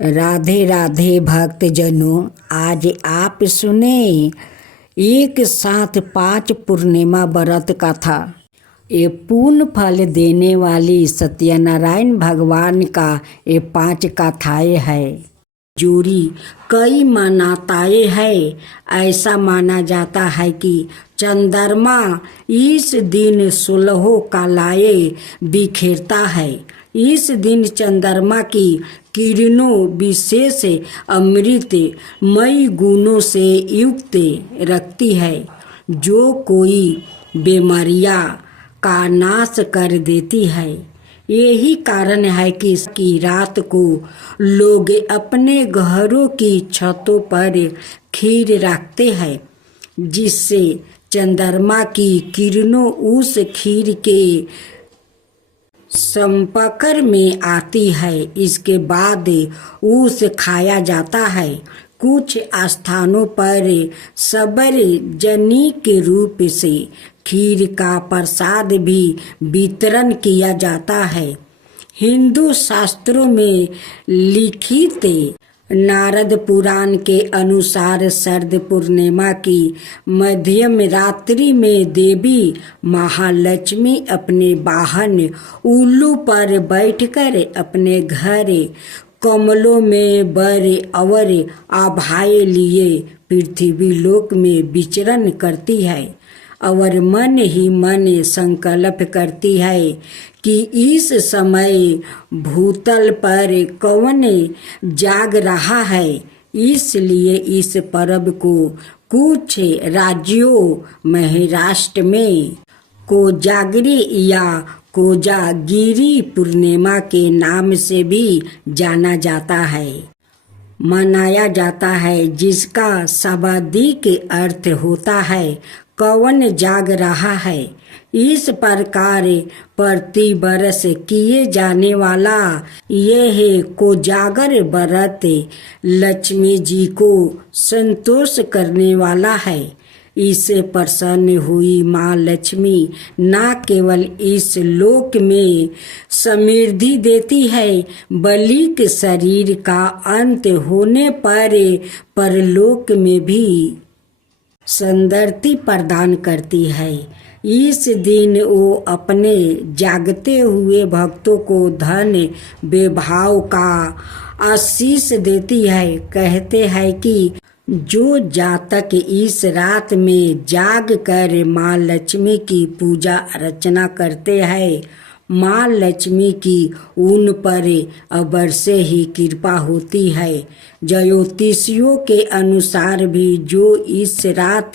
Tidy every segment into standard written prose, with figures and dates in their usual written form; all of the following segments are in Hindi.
राधे राधे भक्तजनों, आज आप सुने एक साथ 5 पूर्णिमा व्रत कथा। ये पूर्ण फल देने वाली सत्यनारायण भगवान का ये 5 कथाएं है। जोड़ी कई मान्यताएं है। ऐसा माना जाता है कि चंद्रमा इस दिन 16 कलाएं बिखेरता है। इस दिन चंद्रमा की किरणों विशेष अमृतमयी गुणों से युक्त रखती है, जो कोई बीमारियां का नाश कर देती है। यही कारण है कि रात को लोग अपने घरों की छतों पर खीर रखते हैं, जिससे चंद्रमा की किरणों उस खीर के संपर्क में आती है। इसके बाद उस खाया जाता है। कुछ स्थानों पर सबर जनी के रूप से खीर का प्रसाद भी वितरण किया जाता है। हिंदू शास्त्रों में लिखित नारद पुराण के अनुसार शरद पूर्णिमा की मध्यम रात्रि में देवी महालक्ष्मी अपने वाहन उल्लू पर बैठकर अपने घर कमलों में बर और आभाएं लिए पृथ्वी लोक में विचरण करती है और मन ही मन संकल्प करती है कि इस समय भूतल पर कौन जाग रहा है। इसलिए इस पर्व को कुछ राज्यों महाराष्ट्र में कोजागरी या कोजागिरी पूर्णिमा के नाम से भी जाना जाता है, मनाया जाता है, जिसका शाब्दिक अर्थ होता है कौन जाग रहा है। इस प्रकार प्रति बरस किए जाने वाला यह कोजागर व्रत लक्ष्मी जी को संतोष करने वाला है। इससे प्रसन्न हुई माँ लक्ष्मी न केवल इस लोक में समृद्धि देती है, बल्कि शरीर का अंत होने पर परलोक में भी सौंदर्य प्रदान करती है। इस दिन वो अपने जागते हुए भक्तों को धन वैभव का आशीष देती है। कहते हैं कि जो जातक इस रात में जाग कर माँ लक्ष्मी की पूजा अर्चना करते हैं, माँ लक्ष्मी की उन पर अवश्य ही कृपा होती है। ज्योतिषियों के अनुसार भी जो इस रात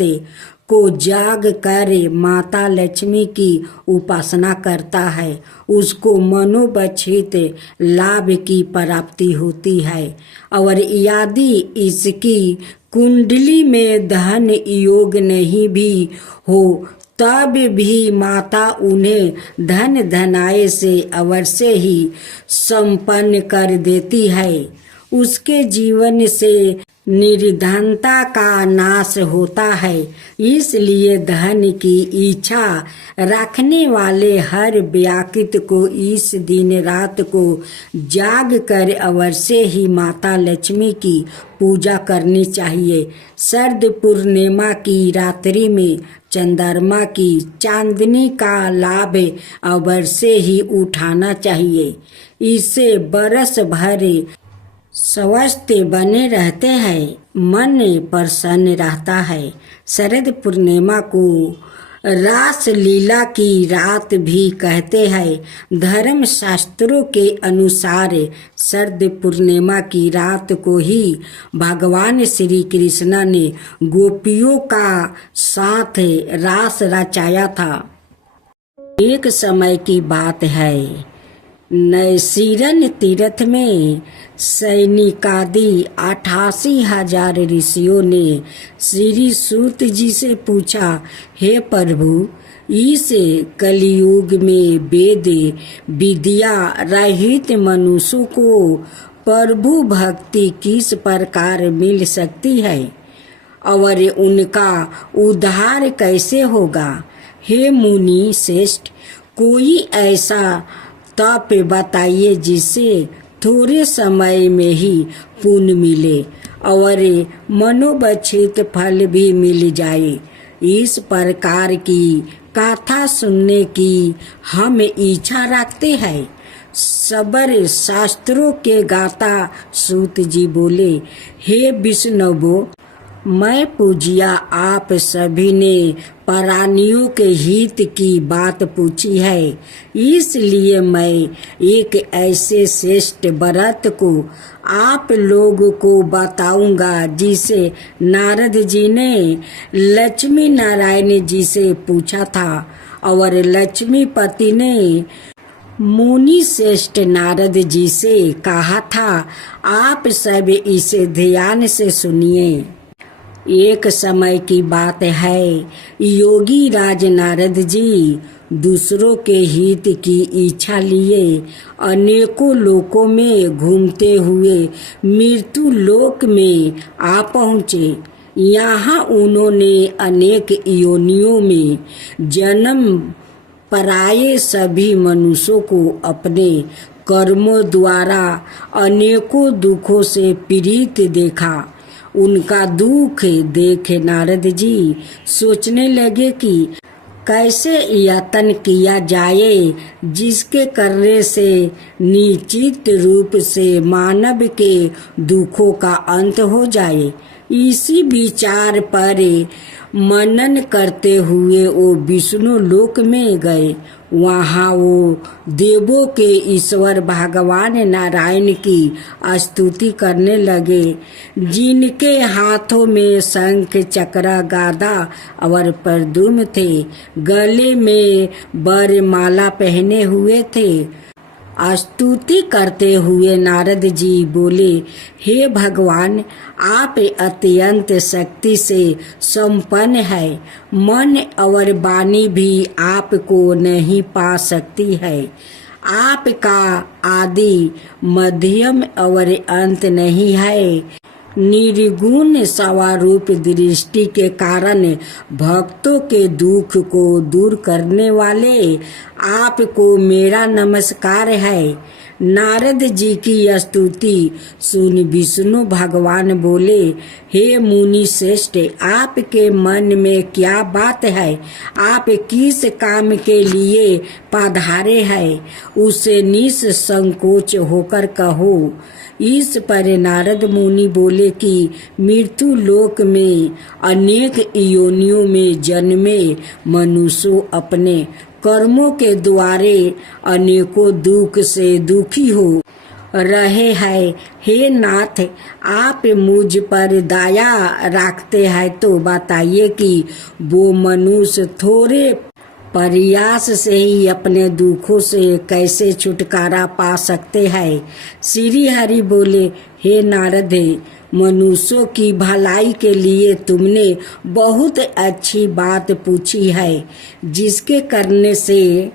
को जाग कर माता लक्ष्मी की उपासना करता है, उसको मनोवांछित लाभ की प्राप्ति होती है। और यदि इसकी कुंडली में धन योग नहीं भी हो, तब भी माता उन्हें धन धनाय से अवश्य ही संपन्न कर देती है। उसके जीवन से निर्धनता का नाश होता है। इसलिए धन की इच्छा रखने वाले हर व्यक्ति को इस दिन रात को जाग कर अवश्य ही माता लक्ष्मी की पूजा करनी चाहिए। शरद पूर्णिमा की रात्रि में चंद्रमा की चांदनी का लाभ अवश्य ही उठाना चाहिए। इससे बरस भर स्वस्थ बने रहते हैं, मन प्रसन्न रहता है। शरद पूर्णिमा को रास लीला की रात भी कहते हैं। धर्म शास्त्रों के अनुसार शरद पूर्णिमा की रात को ही भगवान श्री कृष्ण ने गोपियों का साथ रास रचाया था। एक समय की बात है, नैसीरन तीर्थ में सैनिकादि 88,000 ऋषियों ने श्री सूत जी से पूछा, हे प्रभु, इस कलयुग में वेद विद्या रहित मनुष्यों को प्रभु भक्ति किस प्रकार मिल सकती है और उनका उद्धार कैसे होगा। हे मुनि श्रेष्ठ, कोई ऐसा तप बताइए जिससे थोड़े समय में ही पुण्य मिले और मनोवांछित फल भी मिल जाए। इस प्रकार की कथा सुनने की हम इच्छा रखते हैं। सबर शास्त्रों के गाता सूत जी बोले, हे विष्णुवो, मैं पूजिया आप सभी ने प्राणियों के हित की बात पूछी है, इसलिए मैं एक ऐसे श्रेष्ठ व्रत को आप लोगों को बताऊंगा जिसे नारद जी ने लक्ष्मी नारायण जी से पूछा था और लक्ष्मीपति ने मुनि श्रेष्ठ नारद जी से कहा था। आप सब इसे ध्यान से सुनिए। एक समय की बात है, योगी राज नारद जी दूसरों के हित की इच्छा लिए अनेकों लोकों में घूमते हुए मृत्यु लोक में आ पहुँचे। यहाँ उन्होंने अनेक योनियों में जन्म पराये सभी मनुष्यों को अपने कर्मों द्वारा अनेकों दुखों से पीड़ित देखा। उनका दुख देख नारद जी सोचने लगे कि कैसे यत्न किया जाए जिसके करने से निश्चित रूप से मानव के दुखों का अंत हो जाए। इसी विचार पर मनन करते हुए वो विष्णु लोक में गए। वहाँ वो देवों के ईश्वर भगवान नारायण की स्तुति करने लगे, जिनके हाथों में शंख चक्र गदा और प्रद्युम्न थे, गले में वरमाला पहने हुए थे। स्तुति करते हुए नारद जी बोले, हे भगवान, आप अत्यंत शक्ति से संपन्न है। मन और वाणी भी आपको नहीं पा सकती है। आपका आदि मध्यम और अंत नहीं है। निर्गुण स्वरूप दृष्टि के कारण भक्तों के दुख को दूर करने वाले आपको मेरा नमस्कार है। नारद जी की स्तुति सुन विष्णु भगवान बोले, हे मुनि श्रेष्ठ, आपके मन में क्या बात है? आप किस काम के लिए पधारे हैं? उसे निसंकोच होकर कहो। इस पर नारद मुनि बोले कि मृत्यु लोक में अनेक योनियों में जन्मे मनुष्य अपने कर्मों के द्वारे अनेकों दुख से दुखी हो रहे हैं। हे नाथ, आप मुझ पर दया रखते हैं तो बताइए कि वो मनुष्य थोड़े प्रयास से ही अपने दुखों से कैसे छुटकारा पा सकते हैं। श्री हरि बोले, हे नारद, मनुष्यों की भलाई के लिए तुमने बहुत अच्छी बात पूछी है, जिसके करने से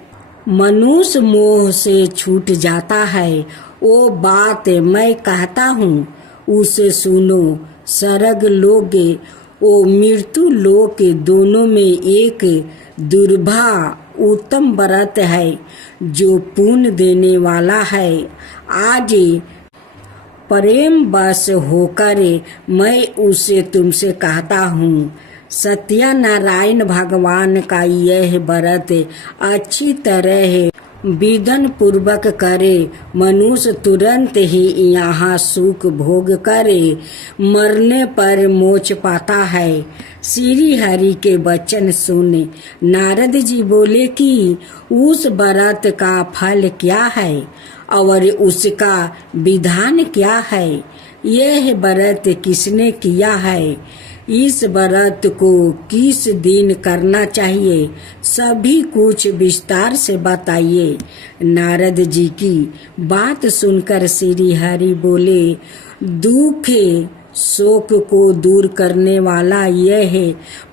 मनुष्य मोह से छूट जाता है। वो बात मैं कहता हूँ, उसे सुनो। स्वर्ग लोक और मृत्यु लोक दोनों में एक दुर्लभ उत्तम व्रत है जो पुण्य देने वाला है। आज प्रेम बस होकर मैं उसे तुमसे कहता हूँ। सत्यनारायण भगवान का यह व्रत अच्छी तरह विधान पूर्वक करे, मनुष्य तुरंत ही यहाँ सुख भोग करे, मरने पर मोक्ष पाता है। श्री हरि के वचन सुन नारद जी बोले कि उस व्रत का फल क्या है और उसका विधान क्या है? यह व्रत किसने किया है? इस व्रत को किस दिन करना चाहिए? सभी कुछ विस्तार से बताइए। नारद जी की बात सुनकर श्री हरि बोले, दुख शोक को दूर करने वाला यह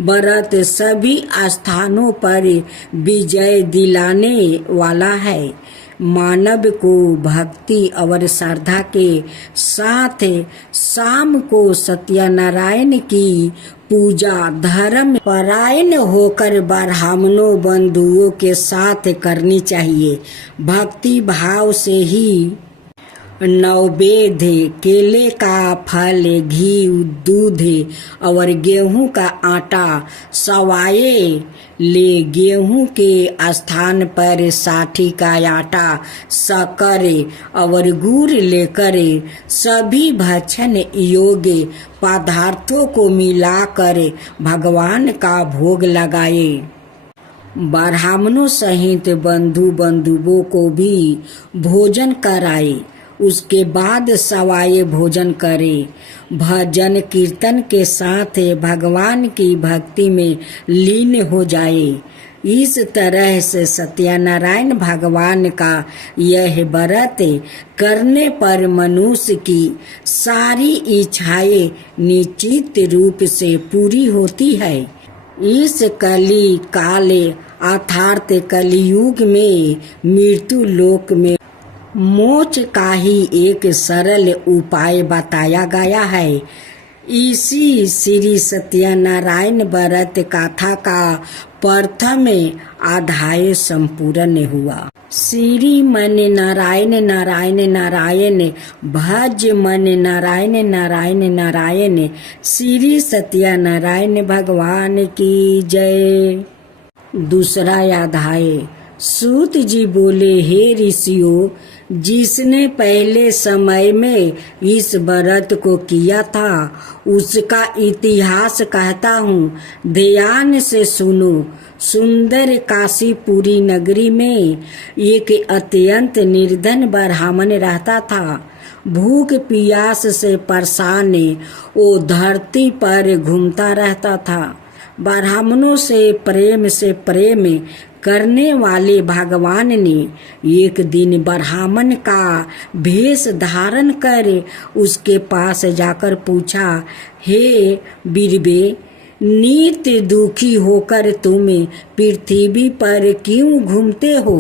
व्रत सभी स्थानों पर विजय दिलाने वाला है। मानव को भक्ति और श्रद्धा के साथ शाम को सत्यनारायण की पूजा धर्म परायण होकर ब्राह्मणों बंधुओं के साथ करनी चाहिए। भक्ति भाव से ही नववेद केले का फल घी दूध और गेहूं का आटा सवाए ले गेहूं के स्थान पर साठी का आटा शक्कर और गुड़ लेकर सभी भक्षण योग्य पदार्थों को मिलाकर भगवान का भोग लगाए। ब्राह्मणों सहित बंधु बंधुओं को भी भोजन कराए। उसके बाद सवाए भोजन करे। भजन कीर्तन के साथ भगवान की भक्ति में लीन हो जाए। इस तरह से सत्यनारायण भगवान का यह व्रत करने पर मनुष्य की सारी इच्छाएं निश्चित रूप से पूरी होती है। इस कली काल अर्थात कलियुग में मृत्यु लोक में मोक्ष का ही एक सरल उपाय बताया गया है। इसी श्री सत्यनारायण व्रत कथा का प्रथम अध्याय संपूर्ण हुआ। श्री मन नारायण नारायण नारायण भज मन नारायण नारायण नारायण। श्री सत्यनारायण भगवान की जय। दूसरा अध्याय। सूत जी बोले, हे ऋषियों, जिसने पहले समय में इस व्रत को किया था उसका इतिहास कहता हूँ, ध्यान से सुनो। सुंदर काशीपुरी नगरी में एक अत्यंत निर्धन ब्राह्मण रहता था। भूख प्यास से परेशान वो धरती पर घूमता रहता था। ब्राह्मणों से प्रेम करने वाले भगवान ने एक दिन ब्राह्मण का भेष धारण कर उसके पास जाकर पूछा, हे बीरबे, नित्य दुखी होकर तुम पृथ्वी पर क्यों घूमते हो?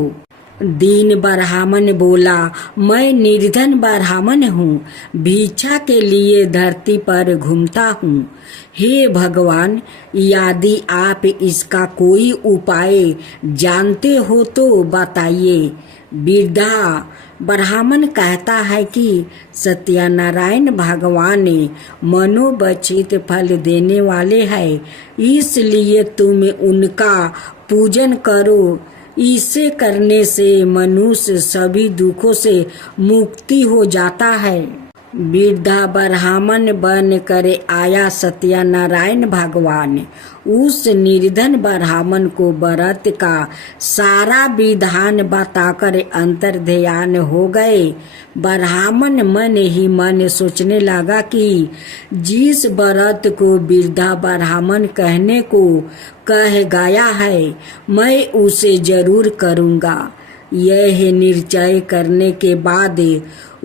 दीन ब्राह्मण बोला, मैं निर्धन ब्राह्मण हूँ, भिक्षा के लिए धरती पर घूमता हूँ। हे भगवान, यदि आप इसका कोई उपाय जानते हो तो बताइए। वृद्धा ब्राह्मण कहता है कि सत्यनारायण भगवान मनोवांछित फल देने वाले हैं, इसलिए तुम उनका पूजन करो। इसे करने से मनुष्य सभी दुखों से मुक्ति हो जाता है। वृद्धा ब्राह्मण बन कर आया सत्यनारायण भगवान उस निर्धन ब्राह्मण को व्रत का सारा विधान बताकर अंतर्ध्यान हो गए। ब्राह्मण मन ही मन सोचने लगा कि जिस व्रत को वृद्धा ब्राह्मण कहने को कह गया है, मैं उसे जरूर करूँगा। यह निश्चय करने के बाद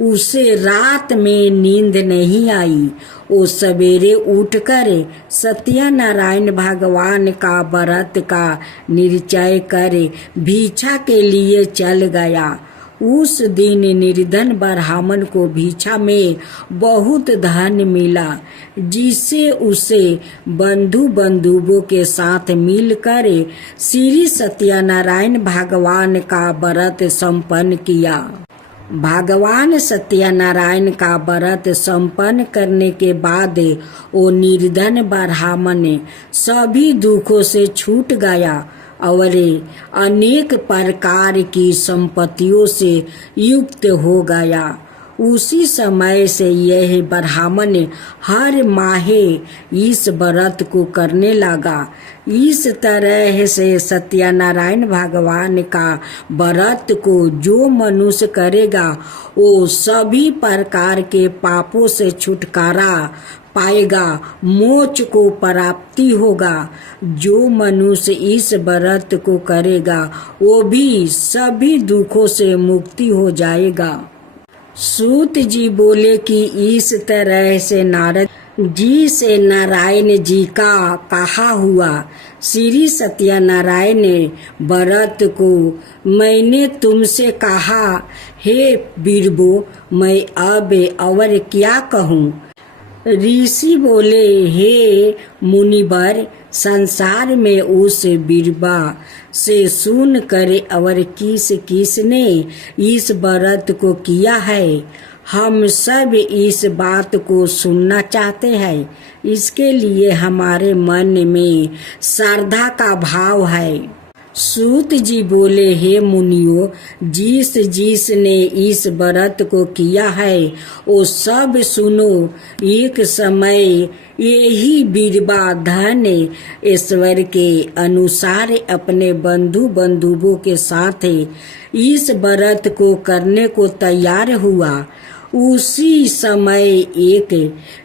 उसे रात में नींद नहीं आई। वो सवेरे उठकर सत्यनारायण भगवान का व्रत का निश्चय कर भिक्षा के लिए चल गया। उस दिन निर्धन ब्राह्मण को भिक्षा में बहुत धन मिला, जिससे उसे बंधुओं के साथ मिलकर श्री सत्यनारायण भगवान का व्रत संपन्न किया। भगवान सत्यनारायण का व्रत संपन्न करने के बाद वो निर्धन ब्राह्मण सभी दुखों से छूट गया और अनेक प्रकार की संपत्तियों से युक्त हो गया। उसी समय से यह ब्राह्मण हर माह इस व्रत को करने लगा। इस तरह से सत्यनारायण भगवान का व्रत को जो मनुष्य करेगा वो सभी प्रकार के पापों से छुटकारा पाएगा, मोक्ष को प्राप्ति होगा। जो मनुष्य इस व्रत को करेगा वो भी सभी दुखों से मुक्ति हो जाएगा। सूत जी बोले कि इस तरह से नारद जी से नारायण जी का कहा हुआ। श्री सत्यनारायण व्रत को मैंने तुमसे कहा, हे बीरबो, मैं अब और क्या कहूँ? ऋषि बोले, हे मुनिवर, संसार में उस बीरबा से सुन कर और किस किसने इस व्रत को किया है, हम सब इस बात को सुनना चाहते हैं। इसके लिए हमारे मन में श्रद्धा का भाव है। सूत जी बोले, हे मुनियों, जिस जिसने इस व्रत को किया है वो सब सुनो। एक समय यही बीरबा धन ईश्वर के अनुसार अपने बंधुओं के साथ इस व्रत को करने को तैयार हुआ। उसी समय एक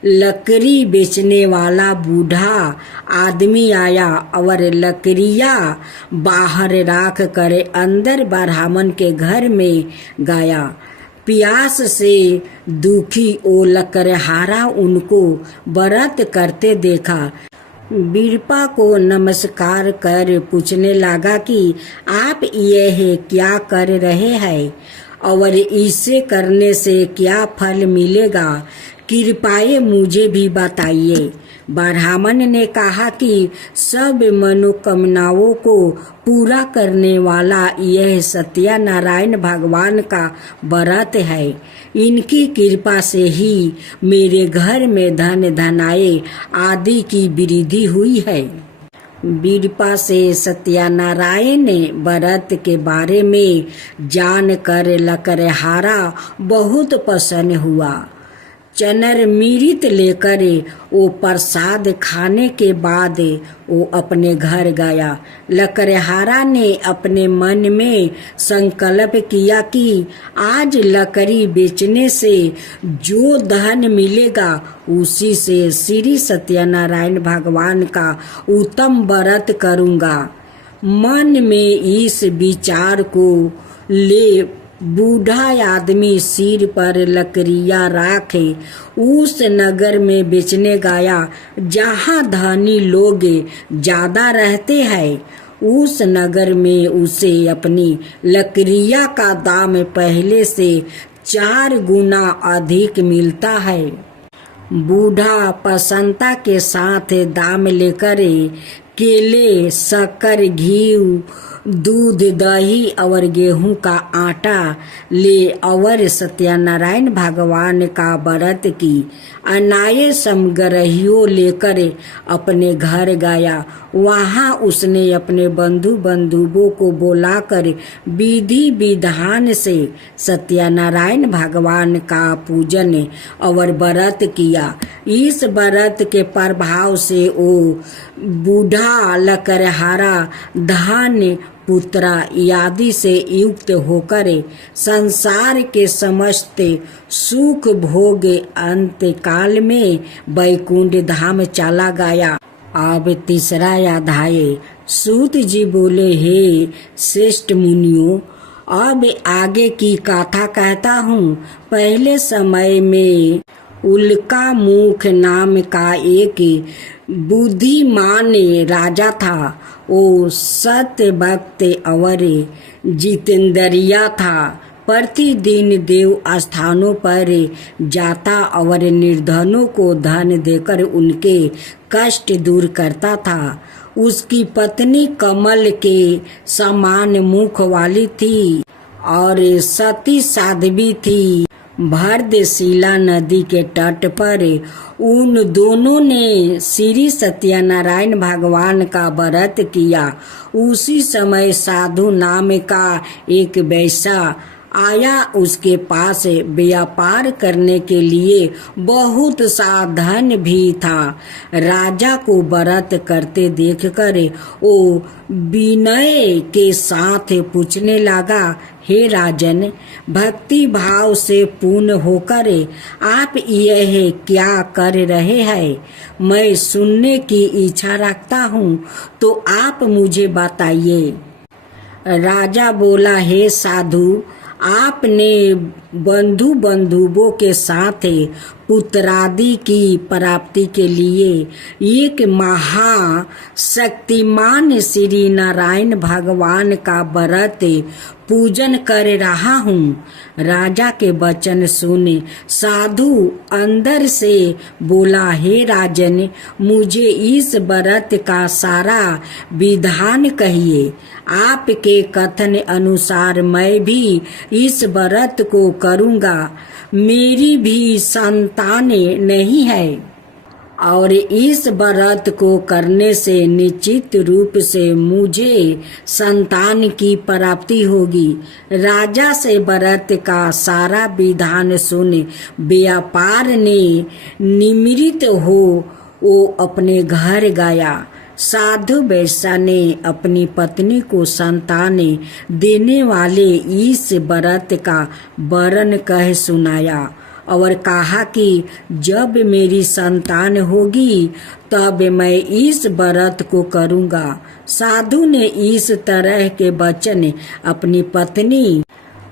लकड़ी बेचने वाला बूढ़ा आदमी आया और लकड़ियाँ बाहर रख कर अंदर ब्राह्मण के घर में गया। प्यास से दुखी वो लकड़हारा उनको व्रत करते देखा। बीरबा को नमस्कार कर पूछने लगा कि आप यह क्या कर रहे हैं और इसे करने से क्या फल मिलेगा, कृपया मुझे भी बताइए। ब्राह्मण ने कहा कि सब मनोकामनाओं को पूरा करने वाला यह सत्यनारायण भगवान का व्रत है। इनकी कृपा से ही मेरे घर में धन धनाए आदि की वृद्धि हुई है। बीरबा से सत्यनारायण व्रत के बारे में जानकर लकड़हारा बहुत प्रसन्न हुआ। चनर मिरित लेकर वो प्रसाद खाने के बाद वो अपने घर गया। लकड़हारा ने अपने मन में संकल्प किया कि आज लकड़ी बेचने से जो धन मिलेगा उसी से श्री सत्यनारायण भगवान का उत्तम व्रत करूँगा। मन में इस विचार को ले बूढ़ा आदमी सिर पर लकड़ियाँ राखे उस नगर में बेचने गया जहाँ धनी लोग ज्यादा रहते हैं। उस नगर में उसे अपनी लकड़ियाँ का दाम पहले से 4 गुना अधिक मिलता है। बूढ़ा प्रसन्नता के साथ दाम लेकर केले, शक्कर, घी, दूध, दही और गेहूं का आटा ले और सत्यनारायण भगवान का व्रत की अनाय समग्रहियों लेकर अपने घर गया। वहां उसने अपने बंधुओं को बुलाकर विधि विधान से सत्यनारायण भगवान का पूजन और व्रत किया। इस व्रत के प्रभाव से वो बूढ़ा लकड़हारा धन, पुत्रा आदि से युक्त होकर संसार के समस्त सुख भोग अंत काल में वैकुंठ धाम चला गया। अब तीसरा अध्याय। सूत जी बोले, हे श्रेष्ठ मुनियों, अब आगे की कथा कहता हूँ। पहले समय में उल्का मुख नाम का एक बुद्धिमान राजा था। वो सत्य भक्त और जितेंद्रिया था। प्रतिदिन देव स्थानों पर जाता और निर्धनों को धन देकर उनके कष्ट दूर करता था। उसकी पत्नी कमल के समान मुख वाली थी और सती साध्वी थी। भरतशिला नदी के तट पर उन दोनों ने श्री सत्यनारायण भगवान का व्रत किया। उसी समय साधु नाम का एक वैश्य आया। उसके पास व्यापार करने के लिए बहुत सा धन भी था। राजा को व्रत करते देखकर वो विनय के साथ पूछने लगा, हे राजन, भक्ति भाव से पूर्ण होकर आप यह क्या कर रहे हैं? मैं सुनने की इच्छा रखता हूँ, तो आप मुझे बताइए। राजा बोला, हे साधु, आपने बंधुओं के साथ पुत्रादि की प्राप्ति के लिए एक महाशक्तिमान श्री नारायण भगवान का व्रत पूजन कर रहा हूँ। राजा के वचन सुने साधु अंदर से बोला, हे राजन, मुझे इस व्रत का सारा विधान कहिए। आपके कथन अनुसार मैं भी इस व्रत को करूँगा। मेरी भी संतान नहीं है और इस व्रत को करने से निश्चित रूप से मुझे संतान की प्राप्ति होगी। राजा से व्रत का सारा विधान सुन व्यापार ने निमृत हो वो अपने घर गया। साधु वैश्या ने अपनी पत्नी को संतान देने वाले इस व्रत का वर्णन कह सुनाया और कहा कि जब मेरी संतान होगी तब मैं इस व्रत को करूँगा। साधु ने इस तरह के वचन अपनी पत्नी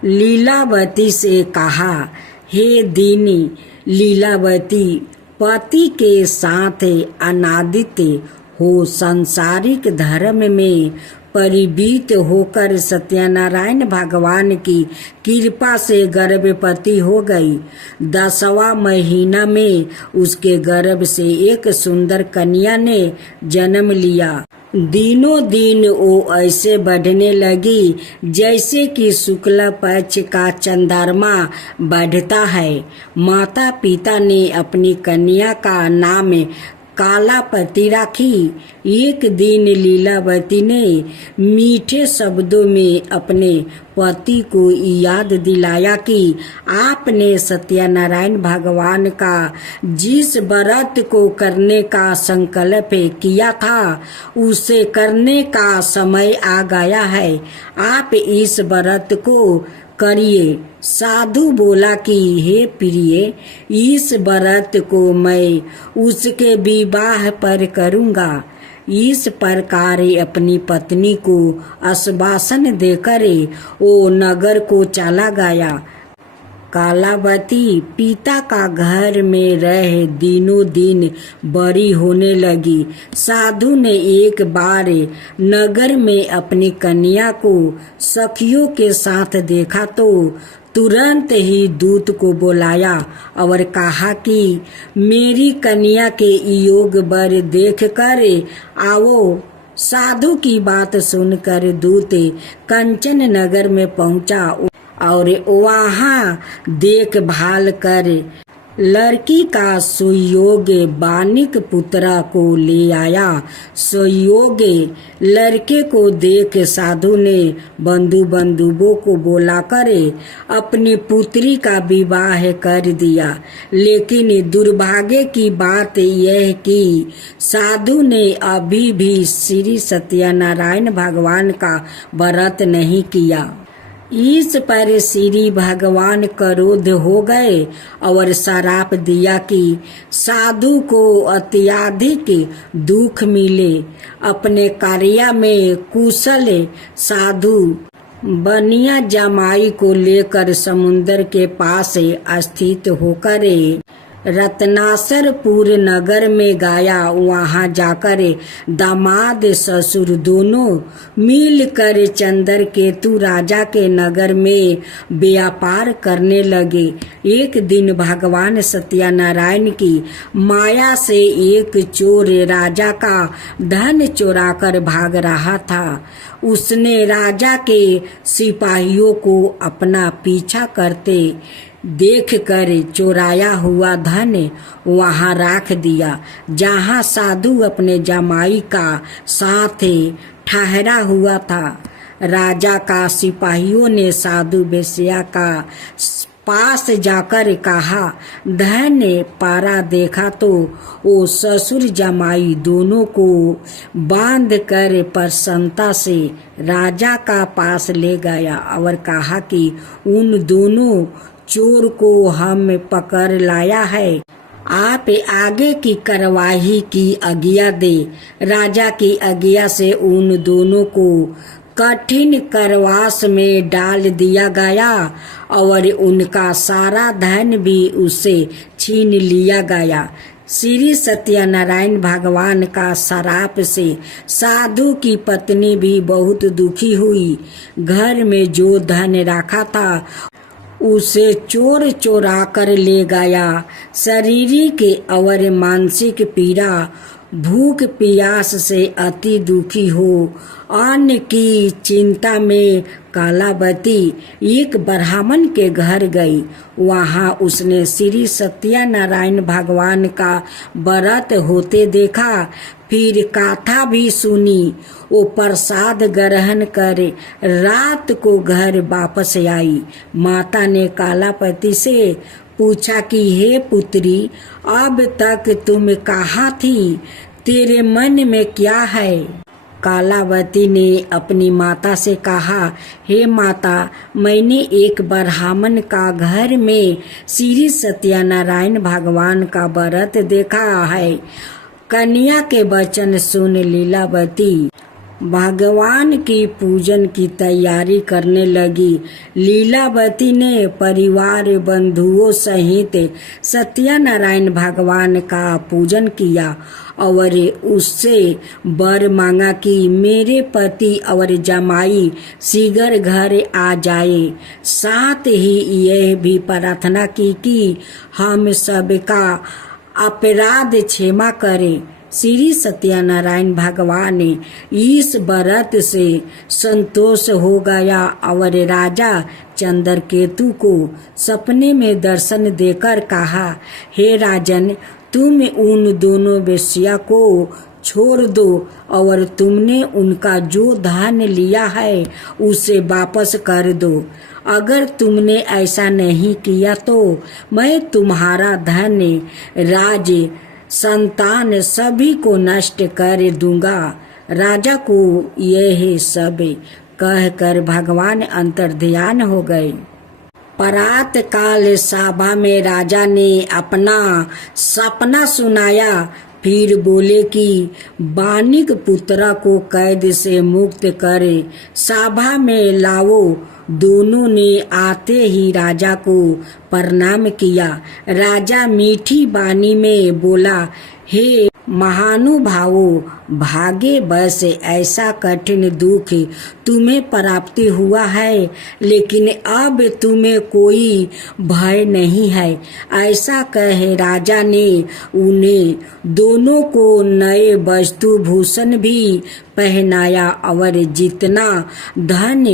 लीलावती से कहा। हे दीनी लीलावती, पति के साथ अनादित हो सांसारिक धर्म में परिवीत होकर सत्यनारायण भगवान की कृपा से गर्भवती हो गई। 10वां महीना में उसके गर्भ से एक सुंदर कन्या ने जन्म लिया। दिनों दिन वो ऐसे बढ़ने लगी जैसे कि शुक्ल पक्ष का चंद्रमा बढ़ता है। माता पिता ने अपनी कन्या का नाम कालापति राखी। एक दिन लीलावती ने मीठे शब्दों में अपने पति को याद दिलाया कि आपने सत्यनारायण भगवान का जिस व्रत को करने का संकल्प किया था उसे करने का समय आ गया है। आप इस व्रत को करिए। साधु बोला कि हे प्रिय, इस व्रत को मैं उसके विवाह पर करूँगा। इस प्रकार अपनी पत्नी को आश्वासन देकर वो नगर को चला गया। कालावती पिता का घर में रह दिनों दिन बड़ी होने लगी। साधु ने एक बार नगर में अपनी कन्या को सखियों के साथ देखा तो तुरंत ही दूत को बुलाया और कहा कि मेरी कन्या के योग वर देख कर आओ। साधु की बात सुनकर दूत कंचन नगर में पहुंचा और वहाँ देखभाल कर लड़की का सुयोग बानिक पुत्रा को ले आया। सुयोग लड़के को देख साधु ने बंधुओं को बुलाकर अपनी पुत्री का विवाह कर दिया। लेकिन दुर्भाग्य की बात यह कि साधु ने अभी भी श्री सत्यनारायण भगवान का व्रत नहीं किया। इस पर श्री भगवान क्रोध हो गए और श्राप दिया कि साधु को अत्यधिक दुख मिले। अपने कार्य में कुशल साधु बनिया जमाई को लेकर समुद्र के पास स्थित होकर रत्नासरपुर नगर में गया। वहां जाकर दामाद ससुर दोनों मिलकर चंद्रकेतु राजा के नगर में व्यापार करने लगे। एक दिन भगवान सत्यनारायण की माया से एक चोर राजा का धन चुराकर भाग रहा था। उसने राजा के सिपाहियों को अपना पीछा करते देखकर चुराया हुआ धन वहां रख दिया जहां साधु अपने जमाई का साथ ठहरा हुआ था। राजा का सिपाहियों ने साधु वेश्या का पास जाकर कहा, धन पारा देखा तो वो ससुर जमाई दोनों को बांध कर प्रसन्नता से राजा का पास ले गया और कहा कि उन दोनों चोर को हम पकड़ लाया है, आप आगे की कार्यवाही की आज्ञा दे। राजा की आज्ञा से उन दोनों को कठिन करवास में डाल दिया गया और उनका सारा धन भी उससे छीन लिया गया। श्री सत्यनारायण भगवान का श्राप से साधु की पत्नी भी बहुत दुखी हुई। घर में जो धन रखा था उसे चोर चोरा कर ले गया। शारीरिक और मानसिक पीड़ा, भूख प्यास से अति दुखी हो अन्न की चिंता में कालावती एक ब्राह्मण के घर गई। वहां उसने श्री सत्यनारायण भगवान का व्रत होते देखा। फिर कथा भी सुनी। वो प्रसाद ग्रहण कर रात को घर वापस आई। माता ने कालापति से पूछा कि हे पुत्री, अब तक तुम कहाँ थी? तेरे मन में क्या है? कालावती ने अपनी माता से कहा, हे माता, मैंने एक ब्राह्मण का घर में श्री सत्यनारायण भगवान का व्रत देखा है। कन्या के वचन सुन लीलावती भगवान की पूजन की तैयारी करने लगी। लीलावती ने परिवार बंधुओं सहित सत्यनारायण भगवान का पूजन किया और उससे वर मांगा कि मेरे पति और जमाई शीघ्र घर आ जाए। साथ ही यह भी प्रार्थना की कि हम सबका अपराध क्षमा करें। श्री सत्यनारायण भगवान इस व्रत से संतोष हो गया और राजा चंद्रकेतु को सपने में दर्शन देकर कहा, हे राजन, तुम उन दोनों वेश्या को छोड़ दो और तुमने उनका जो धन लिया है उसे वापस कर दो। अगर तुमने ऐसा नहीं किया तो मैं तुम्हारा धन, राज, संतान सभी को नष्ट कर दूंगा। राजा को यह सब कहकर भगवान अंतर्ध्यान हो गए। प्रात काल सभा में राजा ने अपना सपना सुनाया। फिर बोले कि बानिक पुत्रा को कैद से मुक्त करे सभा में लाओ। दोनों ने आते ही राजा को प्रणाम किया। राजा मीठी वाणी में बोला, हे महानुभावों, भागे बस ऐसा कठिन दुख तुम्हें प्राप्ति हुआ है, लेकिन अब तुम्हें कोई भय नहीं है। ऐसा कहे राजा ने उन्हें दोनों को नए वस्तु भूषण भी पहनाया और जितना धन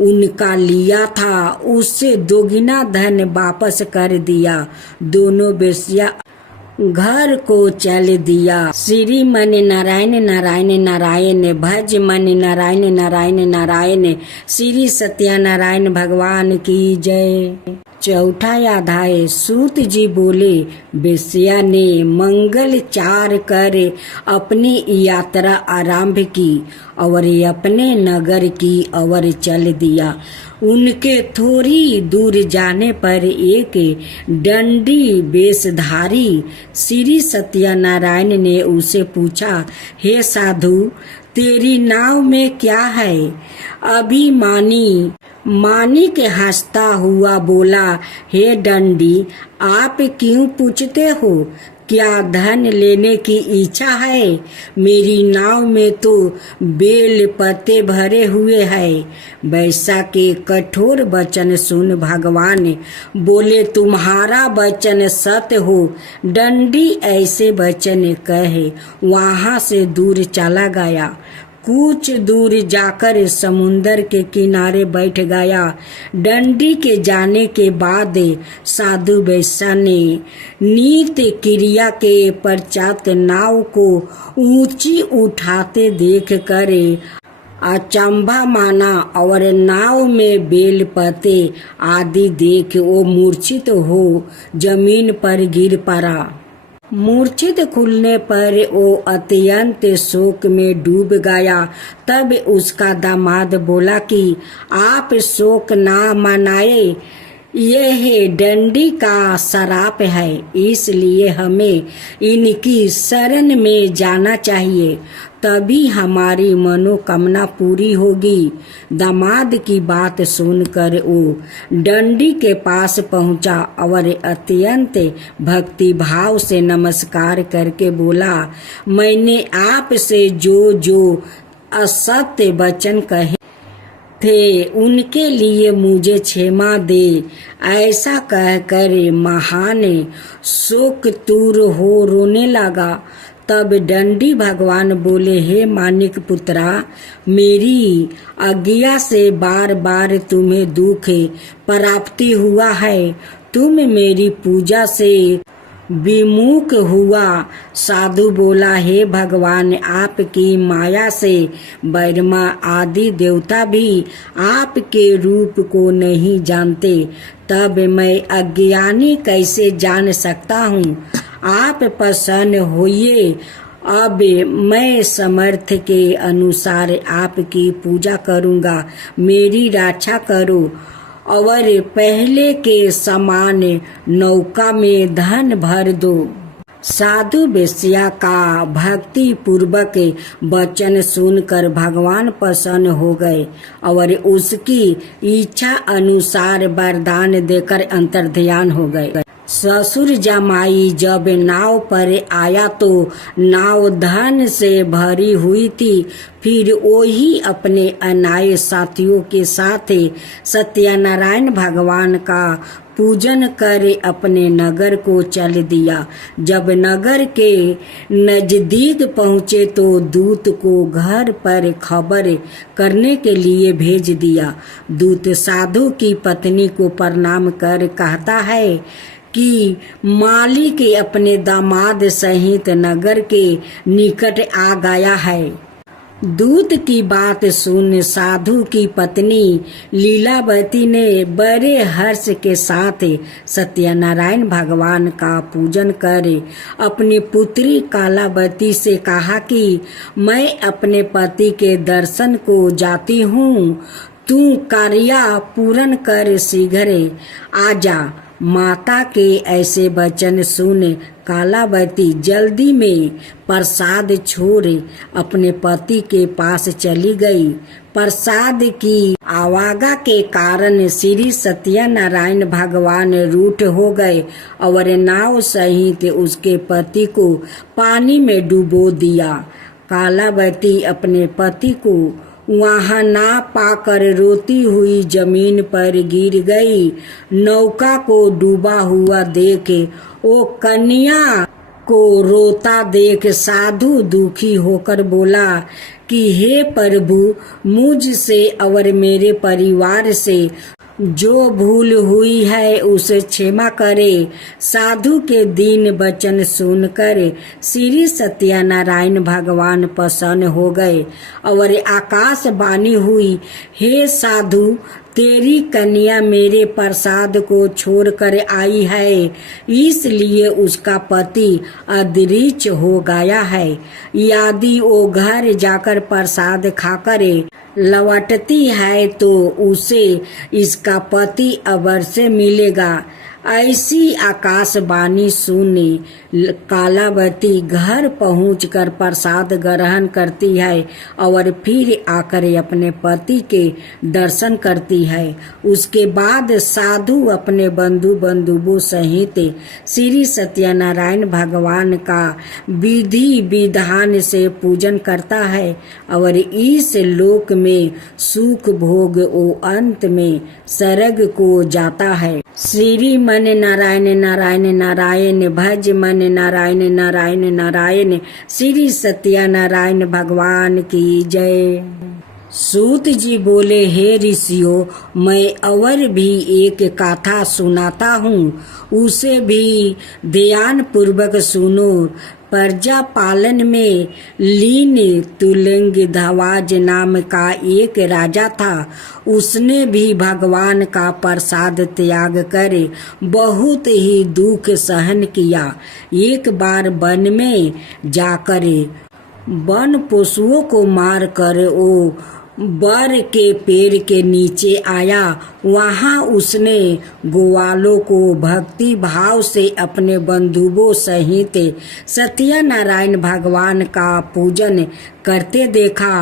उनका लिया था उससे दोगुना धन वापस कर दिया। दोनों वेश्या घर को चल दिया। श्री मन नारायण नारायण नारायण, भज मन नारायण नारायण नारायण। श्री सत्यनारायण भगवान की जय। चौथा अध्याय। सूत जी बोले, वेश्या ने मंगल चार कर अपनी यात्रा आरंभ की और अपने नगर की ओर चल दिया। उनके थोड़ी दूर जाने पर एक दंडी वेशधारी श्री सत्यनारायण ने उसे पूछा, हे साधु, तेरी नाव में क्या है? अभिमानी के हंसता हुआ बोला, हे दंडी, आप क्यों पूछते हो? क्या धन लेने की इच्छा है? मेरी नाव में तो बेल पत्ते भरे हुए हैं। वैसा के कठोर वचन सुन भगवान बोले, तुम्हारा वचन सत्य हो। दंडी ऐसे वचन कहे वहां से दूर चला गया। कुछ दूर जाकर समुन्दर के किनारे बैठ गया। दंडी के जाने के बाद साधु वैश्या ने नित्य क्रिया के पश्चात नाव को ऊंची उठाते देख कर अचंभा माना और नाव में बेल पत्ते आदि देख वो मूर्छित हो जमीन पर गिर पड़ा। मूर्छित खुलने पर वो अत्यंत शोक में डूब गया। तब उसका दामाद बोला कि आप शोक ना मनाए, यह डंडी का सराप है, इसलिए हमें इनकी शरण में जाना चाहिए, तभी हमारी मनोकामना पूरी होगी। दामाद की बात सुनकर वो डंडी के पास पहुंचा और अत्यंत भक्ति भाव से नमस्कार करके बोला, मैंने आपसे जो असत्य वचन कहे थे उनके लिए मुझे क्षमा दे। ऐसा कहकर महान शोकतूर हो रोने लगा। तब दंडी भगवान बोले, हे मानिक पुत्रा, मेरी आज्ञा से बार बार तुम्हें दुख प्राप्ति हुआ है। तुम मेरी पूजा से विमुख हुआ। साधु बोला, हे भगवान, आपकी माया से ब्रह्मा आदि देवता भी आपके रूप को नहीं जानते, तब मैं अज्ञानी कैसे जान सकता हूँ। आप प्रसन्न होइए, अब मैं समर्थ के अनुसार आपकी पूजा करूँगा। मेरी रक्षा करो और पहले के समान नौका में धन भर दो। साधु वेश्या का भक्ति पूर्वक वचन सुनकर भगवान प्रसन्न हो गए और उसकी इच्छा अनुसार वरदान देकर अंतर्ध्यान हो गए। ससुर जमाई जब नाव पर आया तो नाव धन से भरी हुई थी। फिर वही अपने अनाए साथियों के साथ सत्यनारायण भगवान का पूजन कर अपने नगर को चल दिया। जब नगर के नजदीक पहुँचे तो दूत को घर पर खबर करने के लिए भेज दिया। दूत साधु की पत्नी को प्रणाम कर कहता है कि मालिक अपने दामाद सहित नगर के निकट आ गया है। दूत की बात सुन साधु की पत्नी लीलावती ने बड़े हर्ष के साथ सत्यनारायण भगवान का पूजन कर अपनी पुत्री कालावती से कहा कि मैं अपने पति के दर्शन को जाती हूँ, तू कार्य पूर्ण कर शीघ्र आ जा। माता के ऐसे वचन सुन कालावती जल्दी में प्रसाद छोड़ अपने पति के पास चली गई। प्रसाद की आवागा के कारण श्री सत्यनारायण भगवान रूठ हो गए और नाव सहित उसके पति को पानी में डुबो दिया। कालावती अपने पति को वहां ना पाकर रोती हुई जमीन पर गिर गई। नौका को डूबा हुआ देख वो कन्या को रोता देख साधु दुखी होकर बोला कि हे प्रभु, मुझसे और मेरे परिवार से जो भूल हुई है उसे क्षमा करे। साधु के दीन वचन सुनकर श्री सत्यनारायण भगवान प्रसन्न हो गए और आकाशवाणी हुई, हे साधु, तेरी कन्या मेरे प्रसाद को छोड़कर आई है, इसलिए उसका पति अदृश्य हो गया है। यदि वो घर जाकर प्रसाद खाकर लौटती है तो उसे इसका पति अवश्य मिलेगा। ऐसी आकाशवाणी सुनी कालावती घर पहुंचकर प्रसाद ग्रहण करती है और फिर आकर अपने पति के दर्शन करती है। उसके बाद साधु अपने बंधु बंधुओं सहित श्री सत्यनारायण भगवान का विधि विधान से पूजन करता है और इस लोक में सुख भोग ओ अंत में स्वर्ग को जाता है। श्री मन नारायण नारायण नारायण, भज मन नारायण नारायण नारायण। श्री सत्यनारायण भगवान की जय। सूत जी बोले, हे ऋषियों, मैं और भी एक कथा सुनाता हूँ, उसे भी ध्यान पूर्वक सुनो। प्रजा पालन में लीन तुलंगध्वज नाम का एक राजा था। उसने भी भगवान का प्रसाद त्याग कर बहुत ही दुख सहन किया। एक बार वन में जाकर वन पशुओं को मार कर वो बर के पेड़ के नीचे आया। वहां उसने ग्वालों को भक्ति भाव से अपने बंधुओं सहित सत्यनारायण भगवान का पूजन करते देखा।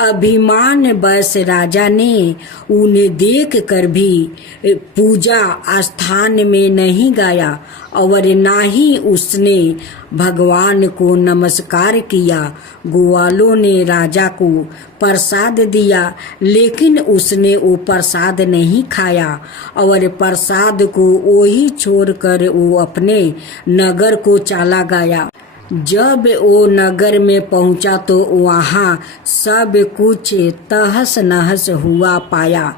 अभिमान बस राजा ने उन्हें देख कर भी पूजा स्थान में नहीं गया और ना ही उसने भगवान को नमस्कार किया। ग्वालों ने राजा को प्रसाद दिया, लेकिन उसने वो प्रसाद नहीं खाया और प्रसाद को वही छोड़कर वो अपने नगर को चला गया। जब वो नगर में पहुंचा तो वहाँ सब कुछ तहस नहस हुआ पाया,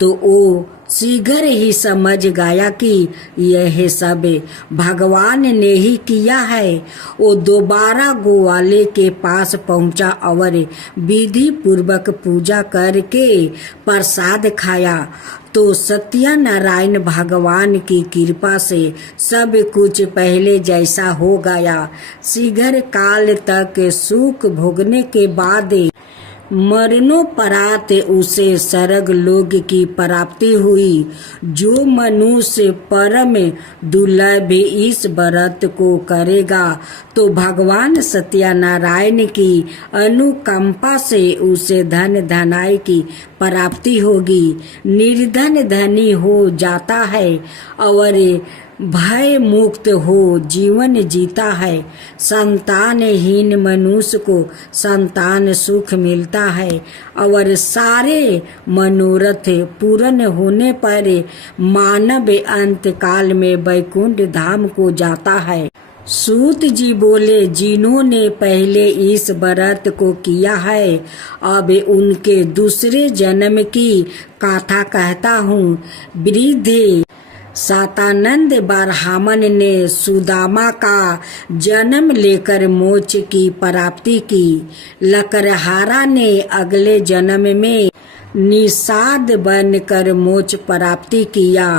तो वो शीघ्र ही समझ गया कि यह सब भगवान ने ही किया है। वो दोबारा ग्वाले के पास पहुंचा और विधि पूर्वक पूजा करके प्रसाद खाया, तो सत्यनारायण भगवान की कृपा से सब कुछ पहले जैसा हो गया। शीघ्र काल तक सुख भोगने के बाद मरणोपरांत उसे स्वर्ग लोक की प्राप्ति हुई। जो मनुष्य परम दुर्लभ इस व्रत को करेगा तो भगवान सत्यनारायण की अनुकंपा से उसे धन धनाई की प्राप्ति होगी। निर्धन धनी हो जाता है और भय मुक्त हो जीवन जीता है। संतानहीन मनुष्य को संतान सुख मिलता है और सारे मनोरथ पूर्ण होने पर मानव अंत काल में वैकुंठ धाम को जाता है। सूत जी बोले, जिन्होंने पहले इस व्रत को किया है, अब उनके दूसरे जन्म की कथा कहता हूँ। वृद्ध सातानंद ब्राह्मण ने सुदामा का जन्म लेकर मोक्ष की प्राप्ति की। लकड़हारा ने अगले जन्म में निषाद बनकर मोक्ष प्राप्ति किया।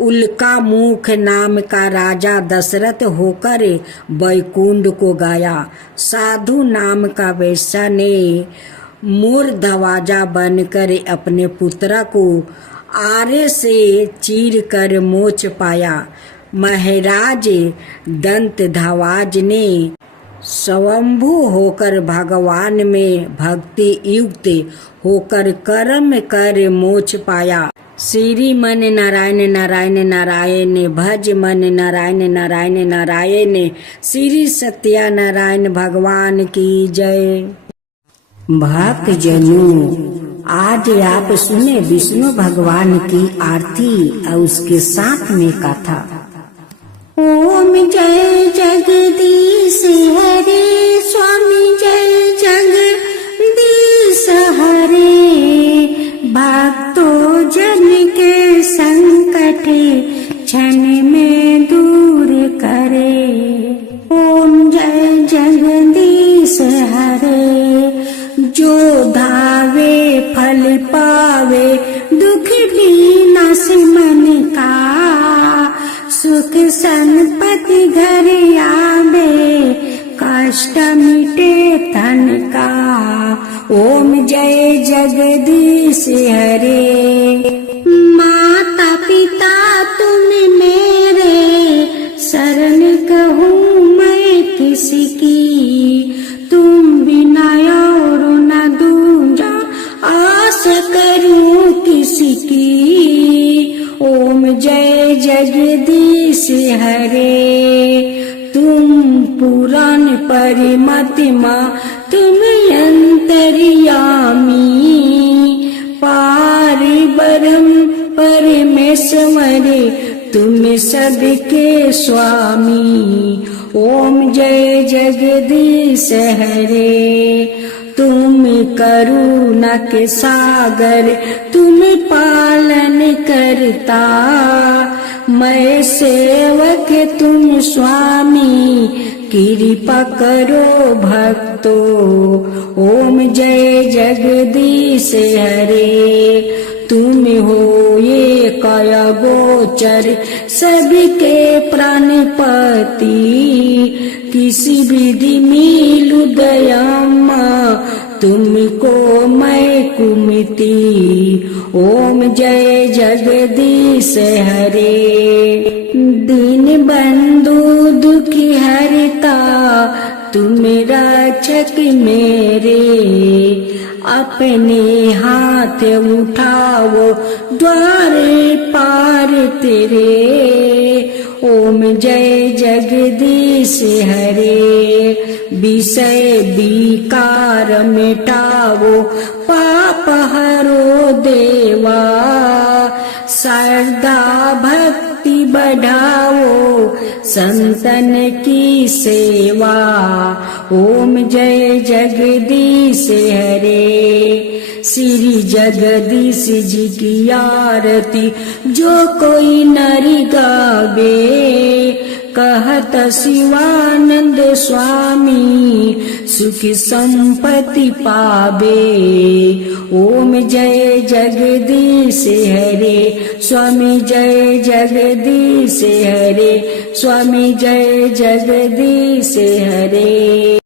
उल्का मुख नाम का राजा दशरथ होकर वैकुंठ को गया। साधु नाम का वैश्य ने मूर्धवाजा बनकर अपने पुत्र को आरे से चीर कर मोक्ष पाया। महाराज दंतध्वज ने स्वयंभू होकर भगवान में भक्ति युक्त होकर कर्म कर मोक्ष पाया। श्री मन नारायण नारायण नारायण, भज मन नारायण नारायण नारायण। श्री सत्यनारायण भगवान की जय। भक्त जनों, आज आप सुने विष्णु भगवान की आरती और उसके साथ में कथा। ओम जय जगदीश हरे, स्वामी जय जगदीश हरे। भक्तों जन के संकट क्षण में दूर करे। ओम जय जगदीश हरे। जो धावे फल पावे, दुख विनाश मन का। सुख संपत्ति घर आवे, कष्ट मिटे तन का। ओम जय जगदीश हरे। माता पिता तुम मेरे, शरण कहूँ मैं किसकी। तुम बिना और न दूजा, आस करूं किसकी। ओम जय जगदीश हरे। तुम पुराण परिमतिमा, तुम अंतर्यामी। पारि ब्रह्म परमेश्वर, तुम सबके स्वामी। ओम जय जगदीश हरे। तुम करुणा के सागर, तुम पालन करता। मैं सेवक तुम स्वामी, कृपा करो भक्तो। ओम जय जगदीश हरे। तुम हो ये काया गोचर, सबके प्राणपति। किसी विधि मिलु दयामा, तुमको मैं कुमति। ओम जय जगदीश हरे। दीन बंधु दुखी हरता तुम रक्षक मेरे। अपने हाथ उठाओ द्वारे पार तेरे। ओम जय जगदीश हरे। विषय विकार मिटाओ पाप हरो देवा। श्रद्धा भक्ति बढ़ाओ संतन की सेवा। ओम जय जगदीश हरे। श्री जगदीश जी की आरती जो कोई नर गावे। कहत शिवानंद स्वामी सुख संपत्ति पावे। ओम जय जगदीश हरे। स्वामी जय जगदीश हरे। स्वामी जय जगदीश हरे।